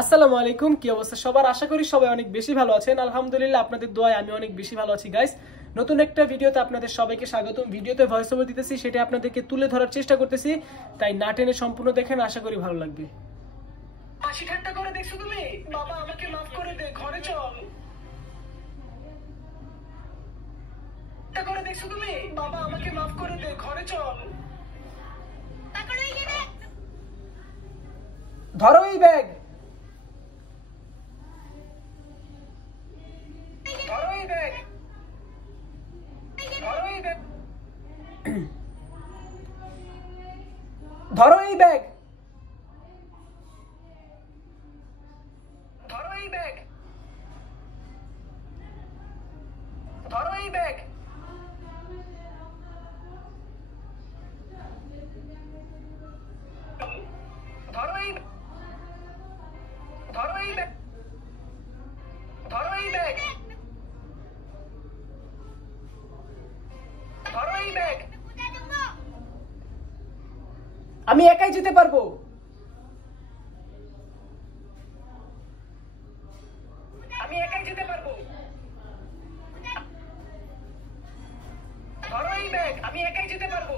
আসসালামু আলাইকুম, কি অবস্থা সবার? আশা করি সবাই অনেক বেশি ভালো আছেন। আলহামদুলিল্লাহ, আপনাদের দোয়ায় আমি অনেক বেশি ভালো আছি গাইস। নতুন একটা ভিডিওতে আপনাদের সবাইকে স্বাগতম। ভিডিওতে ভয়েস ওভার দিতেছি, সেটা আপনাদেরকে তুলে ধরার চেষ্টা করতেছি, তাই না টেনে সম্পূর্ণ দেখেন, আশা করি ভালো লাগবে। হাসি ঠাট্টা করে দেখছো তুমি? বাবা আমাকে মাফ করে দে, ঘরে চল। ঠাট্টা করে দেখছো তুমি? বাবা আমাকে মাফ করে দে, ঘরে চল। ধরো এই ব্যাগ। ধরো এই ব্যাগ। ধরো এই ব্যাগ। ধরো এই ব্যাগ। ধরো এই ব্যাগ। ধরো এই ব্যাগ। ধরো এই ধরো এই ব্যাগ। ধরো এই ব্যাগ। ধরো এই ব্যাগ। আমি একাই যেতে পারবো। আমি একাই যেতে পারবো। ধরো এই ব্যাগ। আমি একাই যেতে পারবো।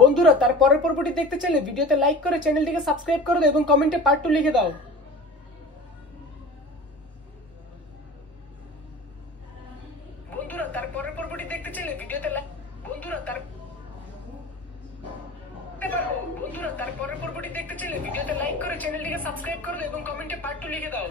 বন্ধুরা, তার পরের পর্বটি দেখতে চাইলে ভিডিওতে লাইক করে চ্যানেলটিকে সাবস্ক্রাইব করে দাও এবং কমেন্টে পার্ট 2 লিখে দাও। বন্ধুরা, তার পরের পর্বটি দেখতে চাইলে ভিডিওতে লাইক বন্ধুরা তার বন্ধুরা তার পরের পর্বটি দেখতে চাইলে ভিডিওতে লাইক করে চ্যানেলটিকে সাবস্ক্রাইব করে দাও এবং কমেন্টে পার্ট 2 লিখে দাও।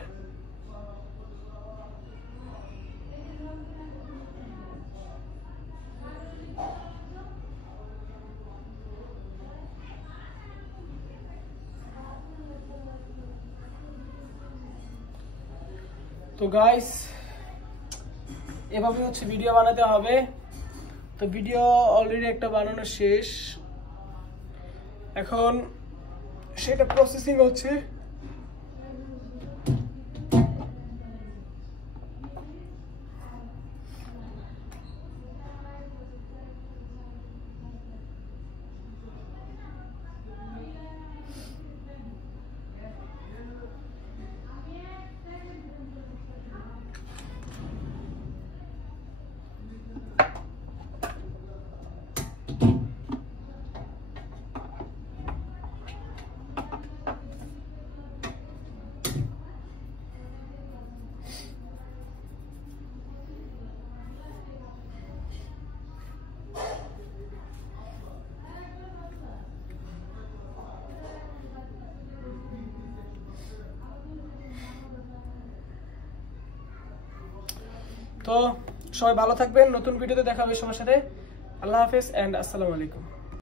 তো গাইস, এভাবে হচ্ছে ভিডিও বানাতে হবে। তো ভিডিও অলরেডি একটা বানানো শেষ, এখন সেটা প্রসেসিং হচ্ছে। তো সবাই ভালো থাকবেন, নতুন ভিডিওতে দেখা হবে সবার সাথে। আল্লাহ হাফেজ এন্ড আসসালামু আলাইকুম।